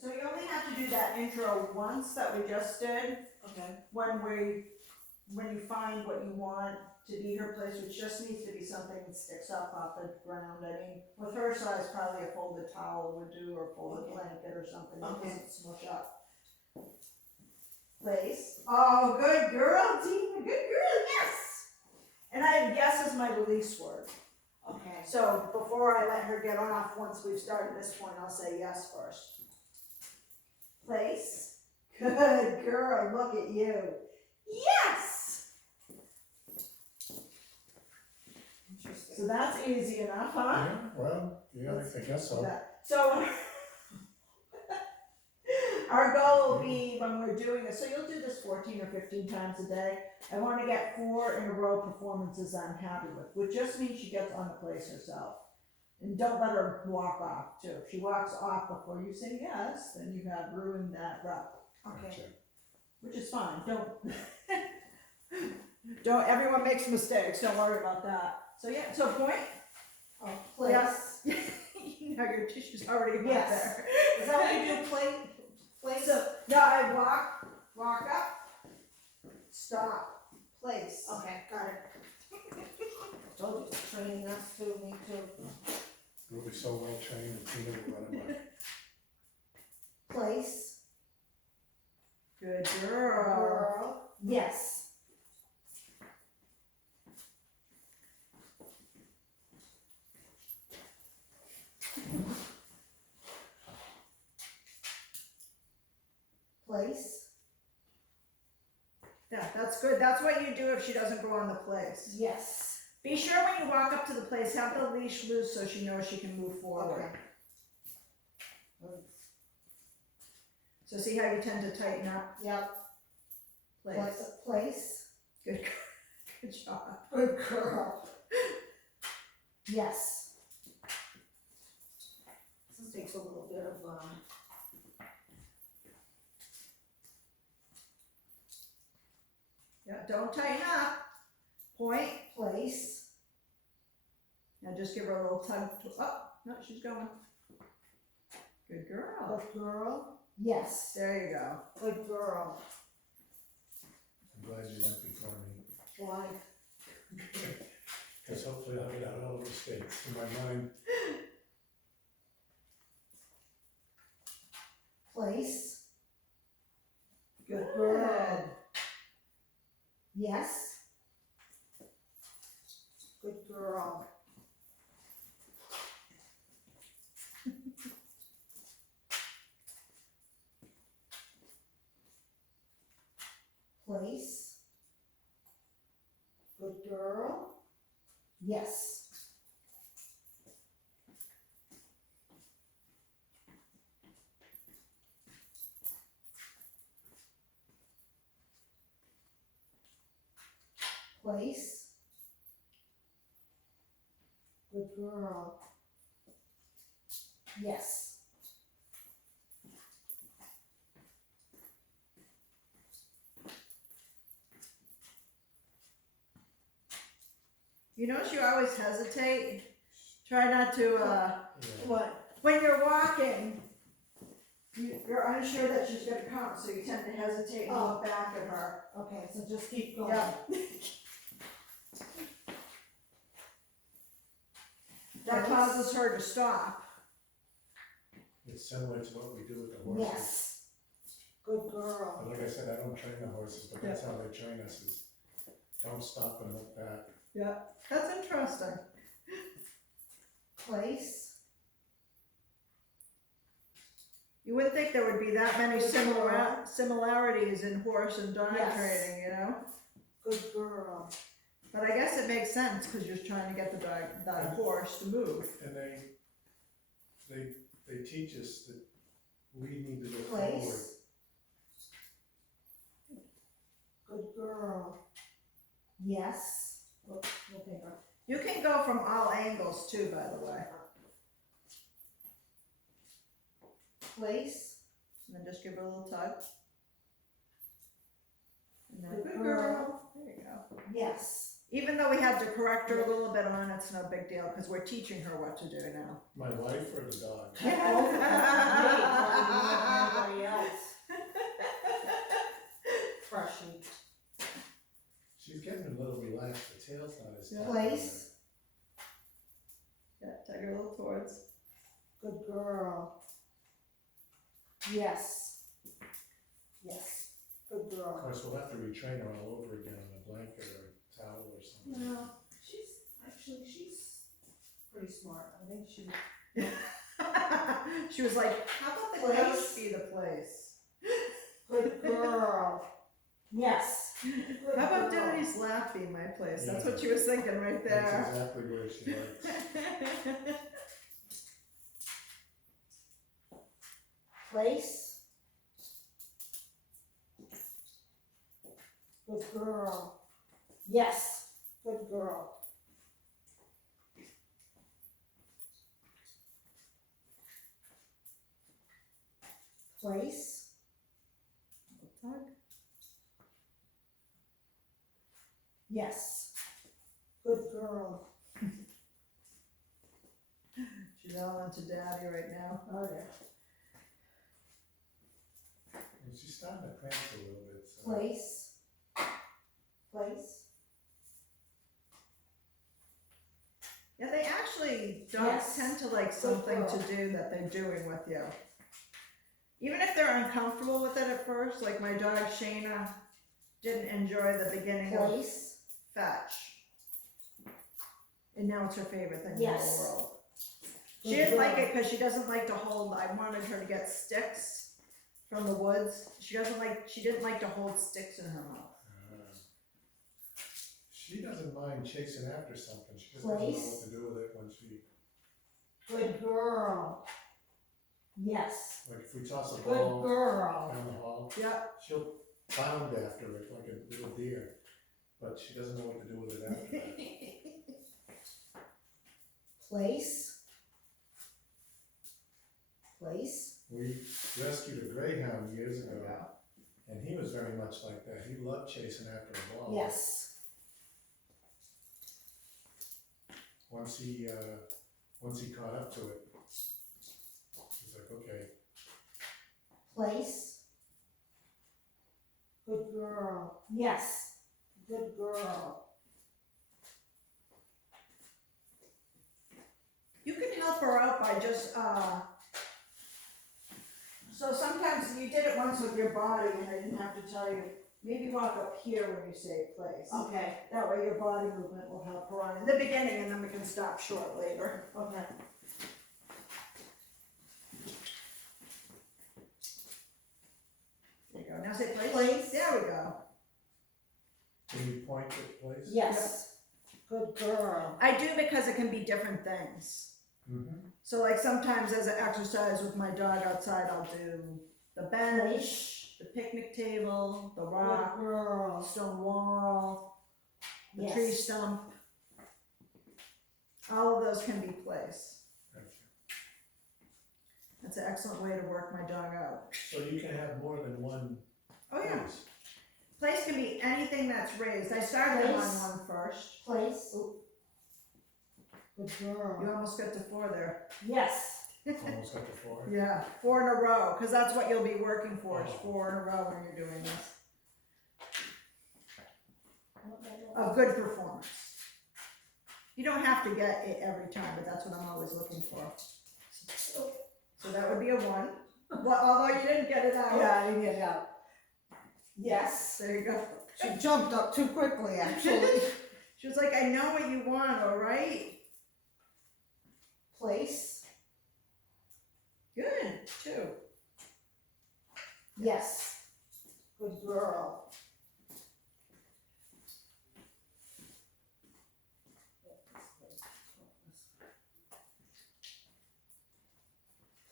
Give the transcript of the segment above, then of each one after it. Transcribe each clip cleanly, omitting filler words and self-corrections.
So you only have to do that intro once that we just did, Okay. when you find what you want to be her place, which just needs to be something that sticks up off the ground. I mean, with her size, probably a folded towel would do, or a folded Okay. blanket or something that Okay. doesn't smush up. Place. Oh, good girl, Tina, good girl, yes! And I have yes as my release word. Okay. So before I let her get off, once we've started this point, I'll say yes first. Place. Good girl, look at you. Yes! Interesting. So that's easy enough, huh? Yeah, well, yeah, I guess so. So our goal will be when we're doing this, so you'll do this 14 or 15 times a day. I want to get 4 in a row performances I'm happy with, which just means she gets on the place herself. And don't let her walk off too. If she walks off before you say yes, then you have ruined that rep, Okay. Gotcha. which is fine. Don't, everyone makes mistakes. Don't worry about that. So yeah, so point. Oh, place. Yes. You know, your tissue's already up Yes. there. Is that what you do, place? So, no, I walk up, stop, place. Okay, got it. Told you, training us too, me too. We'll be so well trained, the Tina will run amok. Place. Good girl. Girl. Yes. Place. Yeah, that's good. That's what you do if she doesn't go on the place. Yes. Be sure when you walk up to the place, have the leash loose so she knows she can move forward. Okay. So see how you tend to tighten up? Yep. Place. Place. Good, good job. Good girl. Yes. This takes a little bit of, Yeah, don't tighten up. Point. place. Now just give her a little tug. Oh, no, she's going. Good girl. Good girl. Yes. There you go. Good girl. I'm glad you went before me, Why? because hopefully I'll get out all the mistakes in my mind. Place. Good girl. Yes. Good girl. Place. Good girl. Yes. Place. Good girl. Yes. You notice you always hesitate? Try not to, Yeah. What? when you're walking, you're unsure that she's gonna come, so you tend to hesitate and look back at her. Okay, so just keep going. Yeah. That causes her to stop. It's similar to what we do with the horses. Yes. Good girl. But like I said, I don't train the horses, but that's how they train us, is don't stop and look back. Yeah, that's interesting. Place. You wouldn't think there would be that many similarities in horse and dog Yes. training, you know? Good girl. But I guess it makes sense, cause you're trying to get the horse to move. And they teach us that we need to look forward. Place. Good girl. Yes. Look, at her. You can go from all angles too, by the way. Place. And then just give her a little tug. And then, Good good girl. girl. There you go. Yes. Even though we had to correct her a little bit on, it's no big deal, cause we're teaching her what to do now. My wife or the dog? Both of them. girl. Yes. Yes, good Of girl. course, we'll have to retrain her all over again on a blanket or a towel or something. No, she's pretty smart. I think she. She was like, how about the Place? couch be the place? Good girl. Yes. How about Daddy's lap be my place? That's what she was thinking right That's there. exactly where she likes. Place. Good girl. Yes, good girl. Place. Yes, good girl. She's all into Daddy right now. Oh, yeah. And she's starting to prance a little bit, so. Place. Place. Yeah, they actually dogs Yes. tend to like something to do that they're doing with you. Even if they're uncomfortable with it at first, like my dog Shayna didn't enjoy the beginning of Place. fetch. And now it's her favorite thing Yes. in the world. She Good didn't like girl. it because she doesn't like to hold, I wanted her to get sticks from the woods. She didn't like to hold sticks in her mouth. She doesn't mind chasing after something, she just doesn't know Place. what to do with it when she, Good girl. Yes, like if we toss a good ball girl. down the hall, Yep. she'll bound after it like a little deer, but she doesn't know what to do with it after that. Place. Place. We rescued a greyhound years ago, and he was very much like that, he loved chasing after a ball. Yes. Once he caught up to it, he's like, okay, Place. Good girl. Yes, good girl. You can help her out by just, so sometimes you did it once with your body and I didn't have to tell you, maybe walk up here when you say place. Okay, That way your body movement will help her on in the beginning and then we can stop short later. okay. There you go. Now say place. Place. There we go. can you point at place? Yes, good girl. I do because it can be different things. Mm-hmm. So like sometimes as an exercise with my dog outside, I'll do the bench, the picnic table, the rock, Good girl. stone wall, the Yes. tree stump. All of those can be place. Gotcha. That's an excellent way to work my dog out. So you can have more than one Oh yeah. place. Place can be anything that's raised. I started on Place. one first. Place. Good You girl. almost got to 4 there. Yes. Almost got the 4. Yeah, 4 in a row, because that's what you'll be working for, is 4 in a row when you're doing this. Of good performance. You don't have to get it every time, but that's what I'm always looking for. So that would be a 1. Well, although you didn't get it out. Yeah, I didn't get it out. Yes. There you go. She jumped up too quickly, actually. She was like, I know what you want, all right? Place. Good, 2. Yes. Good girl.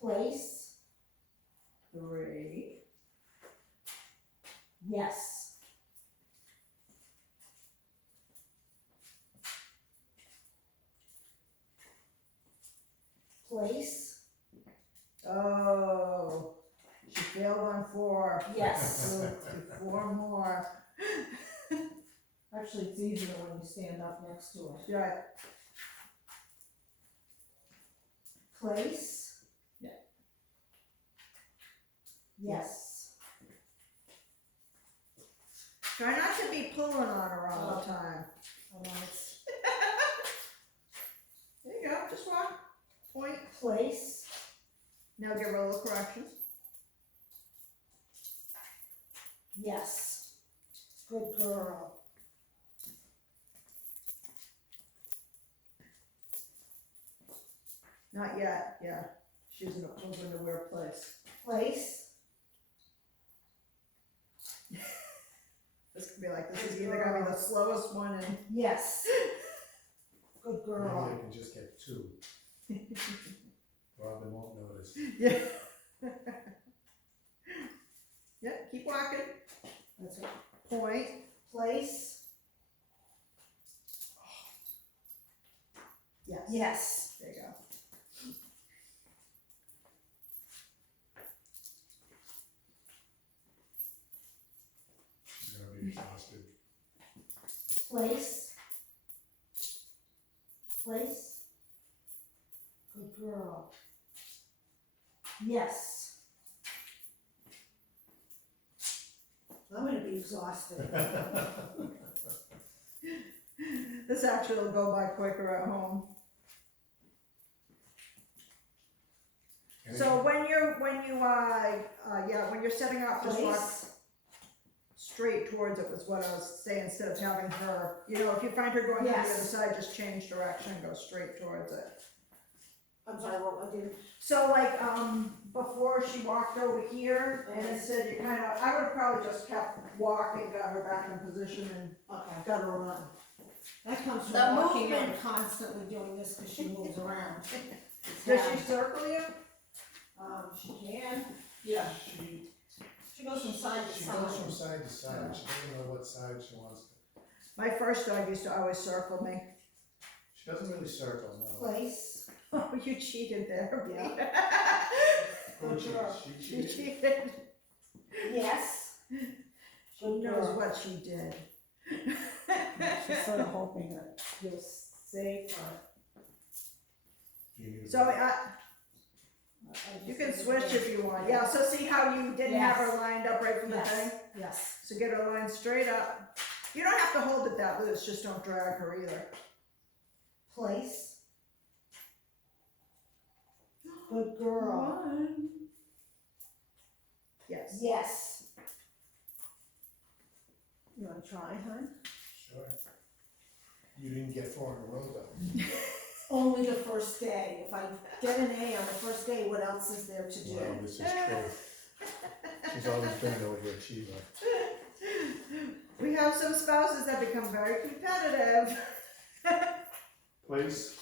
Place. 3. Yes. Place. Oh, she failed on 4. Yes. Do 4 more. Actually, it's easier when you stand up next to it. Yeah. Place. Yeah. Yes. Try not to be pulling on her all the time. Oh, it's There you go, just walk. Point. place. Now give her a little correction. Yes. Good girl. Not yet, yeah. She's in a weird place. Place. This could be like, this is either gonna be the slowest one and Yes. Good Maybe girl. they can just get 2. Robin won't notice. yeah. Yeah, keep walking. That's it. Point. Place. Yes. Yes. There you go. She's gonna be exhausted. Place. Place. Good girl. Yes. I'm gonna be exhausted. This actually will go by quicker at home. So when you're setting up, just walk Place. straight towards it was what I was saying, instead of having her, if you find her going to the other Yes. side, just change direction and go straight towards it. I'm sorry, what I did. So like, before she walked over here, and instead you I would have probably just kept walking, got her back in position and Okay. got her run. That comes from The walking movement. and constantly doing this because she moves around. Does she circle you? She can. Yeah. She goes from side to She side. goes from side to side, she doesn't know what side she wants to. My first dog used to always circle me. She doesn't really circle, no. Place. Oh, you cheated there. Yeah. Who Good cheats? girl. She She cheated? cheated. Yes. She Good knows girl. what she did. She's sort of hoping that you'll save her. You need to So be- you can switch if you want. Yeah, so see how you didn't have her Yes. lined up right from the Yes. thing? Yes. So get her lined straight up. You don't have to hold it that loose, just don't drag her either. Place. Good girl. One. Yes. Yes. You wanna try, hon? Sure. You didn't get 4 in a row though. Only the first day. If I get an A on the first day, what else is there to do? Well, this is true. She's always been an overachiever. We have some spouses that become very competitive. Place.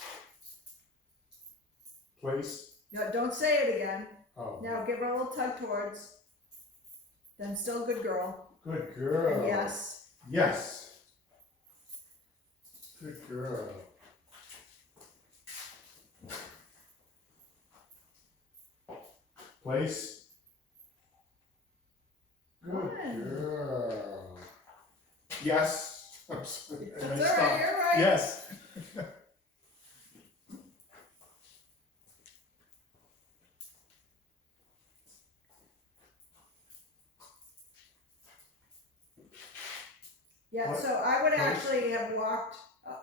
Place. No, don't say it again. Oh. Now give her a little tug towards. Then still good girl. Good girl. And yes. Yes. Good girl. Place. Good One. girl. Yes. I'm sorry. I That's messed all right, up. you're right. Yes. Yeah, What? so I would What? actually have walked,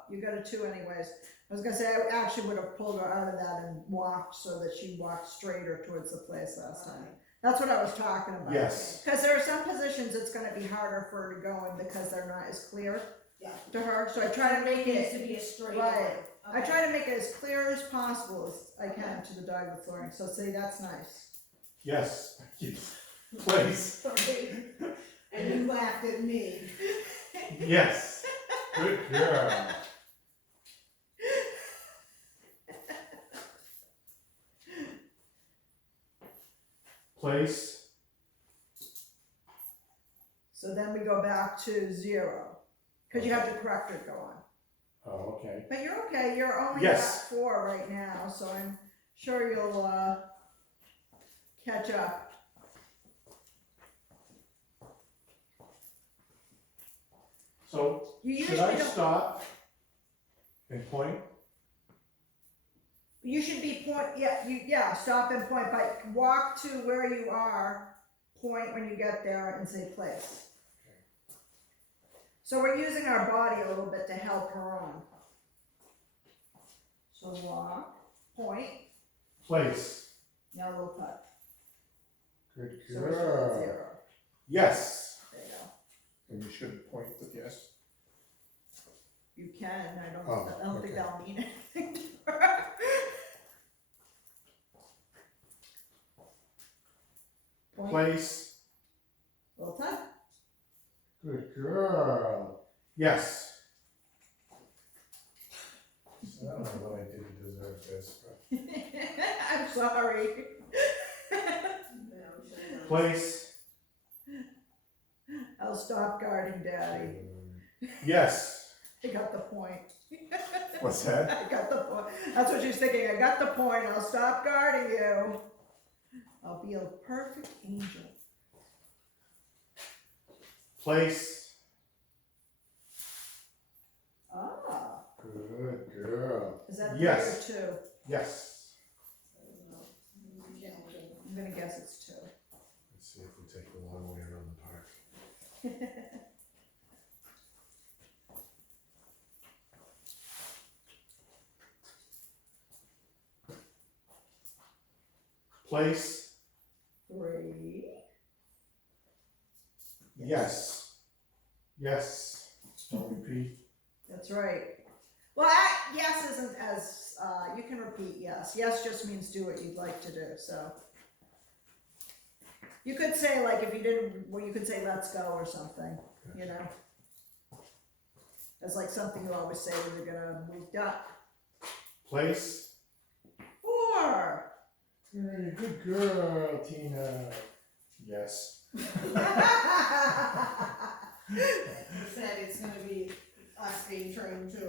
you got a 2 anyways. I was gonna say, I actually would have pulled her out of that and walked so that she walked straighter towards the place last time. That's what I was talking about. Yes. Because there are some positions it's gonna be harder for her to go in because they're not as clear Yeah. to her, so I try to make It needs it, to be a straight right. line. I try to make it as clear as possible as I can to the dog that's learning, so see, that's nice. Yes. Yes. Place. Okay. And you laughed at me. Yes. Good girl. Place. So then we go back to 0, because you have the corrector go on. Oh, okay. But you're okay, you're only Yes. at 4 right now, so I'm sure you'll, catch up. So You should usually I don't, stop and point? you should be stop and point, but walk to where you are, point when you get there and say place. Okay. So we're using our body a little bit to help her on. So walk, point, Place. Now a little touch. Good So we're still at girl. 0. Yes. There you go. And you should point with yes. You can, I don't Oh, think okay. that'll mean anything to her. Point, Place. little touch. Good girl. Yes. I don't know what I did to deserve this, but. I'm sorry. Place. I'll stop guarding Daddy. Yes. I got the point. What's that? I got the point. That's what she's thinking. I got the point. I'll stop guarding you. I'll be a perfect angel. Place. Ah, Good girl. is that 3 Yes. or 2? Yes. I'm gonna guess it's 2. Let's see if we take the long way around the park. Place. 3. Yes. Yes. Don't repeat. That's right. Well, yes isn't as, you can repeat yes. Yes just means do what you'd like to do, so. You could say, like, if you didn't, well, you could say let's go or something, you know? As like something you always say when you're gonna move duck. Place. 4. Hey, good girl, Tina. Yes. He said it's gonna be us being trained too.